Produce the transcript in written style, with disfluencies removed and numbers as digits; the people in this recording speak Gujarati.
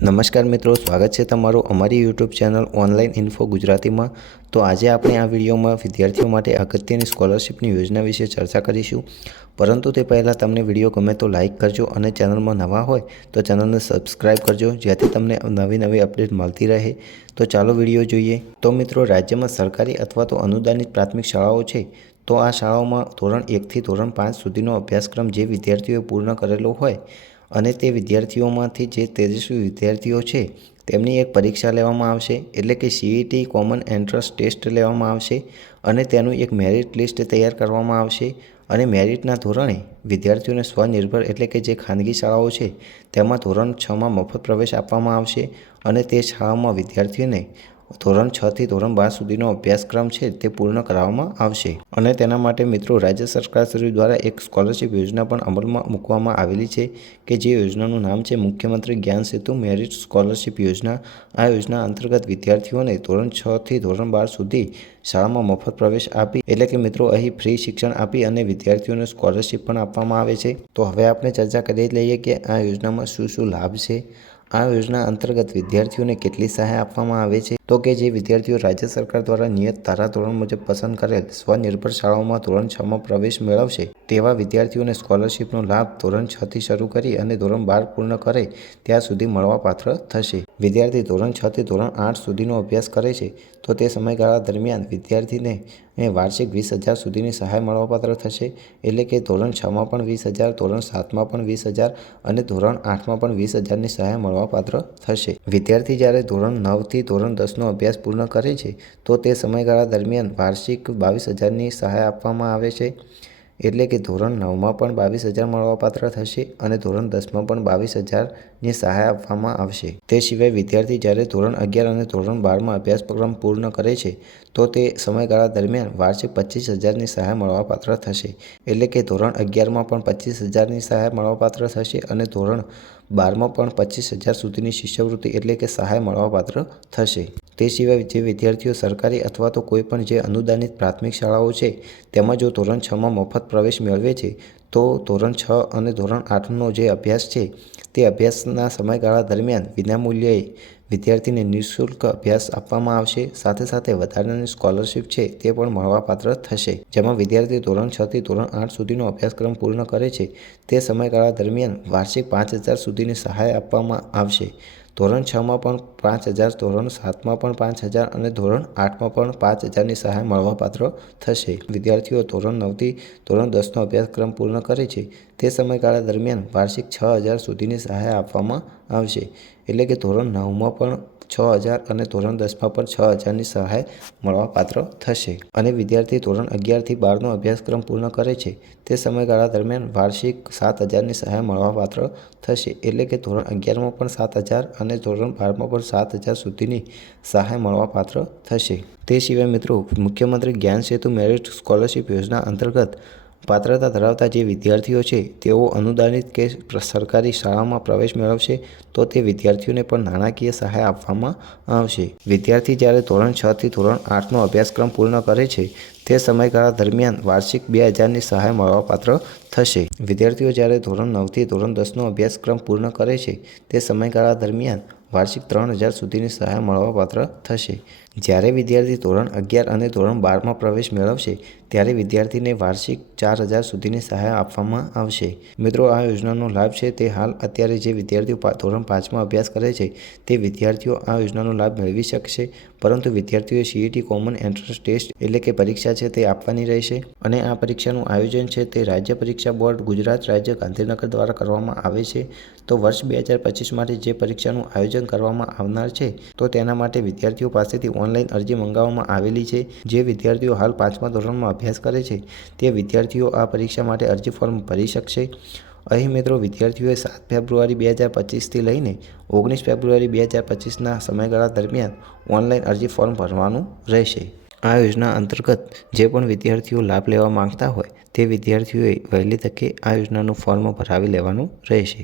નમસ્કાર મિત્રો, સ્વાગત છે તમારું અમારી યુટ્યુબ ચેનલ ઓનલાઈન ઇન્ફો ગુજરાતીમાં। તો આજે આપણે આ વિડીયોમાં વિદ્યાર્થીઓ માટે અગત્યની સ્કોલરશિપની યોજના વિશે ચર્ચા કરીશું। પરંતુ તે પહેલાં તમને વિડીયો ગમે તો લાઇક કરજો અને ચેનલમાં નવા હોય તો ચેનલને સબસ્ક્રાઇબ કરજો, જેથી તમને નવી અપડેટ મળતી રહે। તો ચાલો વિડીયો જોઈએ। તો મિત્રો, રાજ્યમાં સરકારી અથવા તો અનુદાનિત પ્રાથમિક શાળાઓ છે, તો આ શાળાઓમાં ધોરણ 1 થી ધોરણ 5 સુધીનો અભ્યાસક્રમ જે વિદ્યાર્થીઓએ પૂર્ણ કરેલો હોય અને તે વિદ્યાર્થીઓમાંથી જે તેજસ્વી વિદ્યાર્થીઓ છે તેમની એક પરીક્ષા લેવામાં આવશે, એટલે કે CET કોમન એન્ટ્રન્સ ટેસ્ટ લેવામાં આવશે અને તેનું એક મેરિટ લિસ્ટ તૈયાર કરવામાં આવશે અને મેરિટના ધોરણે વિદ્યાર્થીઓને સ્વનિર્ભર એટલે કે જે ખાનગી શાળાઓ છે તેમાં ધોરણ 6માં મફત પ્રવેશ આપવામાં આવશે અને તે શાળામાં વિદ્યાર્થીઓને ધોરણ 6 થી ધોરણ 12 સુધીનો અભ્યાસક્રમ છે તે પૂર્ણ કરાવવામાં આવશે। અને તેના માટે મિત્રો રાજ્ય સરકારશ્રી દ્વારા એક સ્કોલરશિપ યોજના પણ અમલમાં મૂકવામાં આવેલી છે કે જે યોજનાનું નામ છે મુખ્યમંત્રી જ્ઞાન સેતુ મેરિટ સ્કોલરશિપ યોજના। આ યોજના અંતર્ગત વિદ્યાર્થીઓને ધોરણ 6 થી ધોરણ 12 સુધી શાળામાં મફત પ્રવેશ આપી એટલે કે મિત્રો અહીં ફ્રી શિક્ષણ આપી અને વિદ્યાર્થીઓને સ્કોલરશિપ પણ આપવામાં આવે છે। તો હવે આપણે ચર્ચા કરી લઈએ કે આ યોજનામાં શું લાભ છે। આ યોજના અંતર્ગત વિદ્યાર્થીઓને કેટલી સહાય આપવામાં આવે છે, તો કે જે વિદ્યાર્થીઓ રાજ્ય સરકાર દ્વારા નિયત ધારાધોરણ મુજબ પસંદ કરેલ સ્વનિર્ભર શાળાઓમાં ધોરણ 6માં પ્રવેશ મેળવશે તેવા વિદ્યાર્થીઓને સ્કોલરશિપનો લાભ ધોરણ 6 થી શરૂ કરી અને ધોરણ 12 પૂર્ણ કરે ત્યાં સુધી મળવાપાત્ર થશે। વિદ્યાર્થી ધોરણ 6 થી ધોરણ 8 સુધીનો અભ્યાસ કરે છે તો તે સમયગાળા દરમિયાન વિદ્યાર્થીને વાર્ષિક 20,000 સુધીની સહાય મળવાપાત્ર થશે, એટલે કે ધોરણ 6માં પણ 20,000, ધોરણ 7માં પણ 20,000 અને ધોરણ 8માં પણ 20,000ની સહાય મળવાપાત્ર થશે। વિદ્યાર્થી જ્યારે ધોરણ 9 થી ધોરણ 10નો અભ્યાસ પૂર્ણ કરે છે તો તે સમયગાળા દરમિયાન વાર્ષિક 22,000ની સહાય આપવામાં આવે છે, એટલે કે ધોરણ 9માં પણ 22,000 મળવાપાત્ર થશે અને ધોરણ 10માં પણ 22,000ની સહાય આપવામાં આવશે। તે સિવાય વિદ્યાર્થી જ્યારે ધોરણ 11 અને ધોરણ 12માં અભ્યાસક્રમ પૂર્ણ કરે છે તો તે સમયગાળા દરમિયાન વાર્ષિક 25,000ની સહાય મળવાપાત્ર થશે, એટલે કે ધોરણ 11માં પણ 25,000ની સહાય મળવાપાત્ર થશે અને ધોરણ 12માં પણ 25,000 સુધીની શિષ્યવૃત્તિ એટલે કે સહાય મળવાપાત્ર થશે। તે સિવાય જે વિદ્યાર્થીઓ સરકારી અથવા તો કોઈપણ જે અનુદાનિત પ્રાથમિક શાળાઓ છે તેમાં જો ધોરણ 6માં મફત પ્રવેશ મેળવે છે તો ધોરણ 6 અને ધોરણ 8નો જે અભ્યાસ છે તે અભ્યાસના સમયગાળા દરમિયાન વિનામૂલ્યે વિદ્યાર્થીને નિઃશુલ્ક અભ્યાસ આપવામાં આવશે। સાથે સાથે વધારાની સ્કોલરશિપ છે તે પણ મળવાપાત્ર થશે, જેમાં વિદ્યાર્થી ધોરણ 6 થી ધોરણ 8 સુધીનો અભ્યાસક્રમ પૂર્ણ કરે છે તે સમયગાળા દરમિયાન વાર્ષિક 5,000 સુધીની સહાય આપવામાં આવશે। ધોરણ 6માં પણ 5,000, ધોરણ 7માં પણ 5,000 અને ધોરણ 8માં પણ 5,000ની સહાય મળવાપાત્ર થશે। વિદ્યાર્થીઓ ધોરણ 9 થી ધોરણ 10નો અભ્યાસક્રમ પૂર્ણ કરે છે તે સમયગાળા દરમિયાન વાર્ષિક 6,000 સુધીની સહાય આપવામાં આવશે, એટલે કે ધોરણ 9માં પણ 6,000 અને ધોરણ 10માં પણ 6,000ની સહાય મળવાપાત્ર થશે। અને વિદ્યાર્થી ધોરણ 11 થી 12નો અભ્યાસક્રમ પૂર્ણ કરે છે તે સમયગાળા દરમિયાન વાર્ષિક 7,000ની સહાય મળવાપાત્ર થશે, એટલે કે ધોરણ 11માં પણ 7,000 અને ધોરણ 12માં પણ 7,000 સુધીની સહાય મળવાપાત્ર થશે। તે સિવાય મિત્રો મુખ્યમંત્રી જ્ઞાન સેતુ મેરિટ સ્કોલરશિપ યોજના અંતર્ગત પાત્રતા ધરાવતા જે વિદ્યાર્થીઓ છે તેઓ અનુદાનિત કે સરકારી શાળામાં પ્રવેશ મેળવશે તો તે વિદ્યાર્થીઓને પણ નાણાકીય સહાય આપવામાં આવશે। વિદ્યાર્થી જ્યારે ધોરણ 6 થી ધોરણ 8નો અભ્યાસક્રમ પૂર્ણ કરે છે તે સમયગાળા દરમિયાન વાર્ષિક 2,000ની સહાય મળવાપાત્ર થશે। વિદ્યાર્થીઓ જ્યારે ધોરણ 9 થી ધોરણ 10નો અભ્યાસક્રમ પૂર્ણ કરે છે તે સમયગાળા દરમિયાન વાર્ષિક 3,000 સુધીની સહાય મળવાપાત્ર થશે। જ્યારે વિદ્યાર્થી ધોરણ 11 અને ધોરણ 12માં પ્રવેશ મેળવશે ત્યારે વિદ્યાર્થીને વાર્ષિક 4,000 સુધીની સહાય આપવામાં આવશે। મિત્રો, આ યોજનાનો લાભ છે તે હાલ અત્યારે જે વિદ્યાર્થીઓ ધોરણ 5માં અભ્યાસ કરે છે તે વિદ્યાર્થીઓ આ યોજનાનો લાભ મેળવી શકશે, પરંતુ વિદ્યાર્થીઓએ CET કોમન એન્ટ્રન્સ ટેસ્ટ એટલે કે પરીક્ષા છે તે આપવાની રહેશે અને આ પરીક્ષાનું આયોજન છે તે રાજ્ય પરીક્ષા બોર્ડ ગુજરાત રાજ્ય ગાંધીનગર દ્વારા કરવામાં આવે છે। તો વર્ષ 2025 માટે જે પરીક્ષાનું આયોજન કરવામાં આવનાર છે તો તેના માટે વિદ્યાર્થીઓ પાસેથી ઓનલાઈન અરજી મંગાવવામાં આવેલી છે। જે વિદ્યાર્થીઓ હાલ 5મા ધોરણમાં અભ્યાસ કરે છે તે વિદ્યાર્થીઓ આ પરીક્ષા માટે અરજી ફોર્મ ભરી શકશે। અહીં મિત્રો વિદ્યાર્થીઓએ 7 ફેબ્રુઆરી 2025થી લઈને 19 ફેબ્રુઆરી 2025ના સમયગાળા દરમિયાન ઓનલાઈન અરજી ફોર્મ ભરવાનું રહેશે। આ યોજના અંતર્ગત જે પણ વિદ્યાર્થીઓ લાભ લેવા માંગતા હોય તે વિદ્યાર્થીઓએ વહેલી તકે આ યોજનાનું ફોર્મ ભરાવી લેવાનું રહેશે।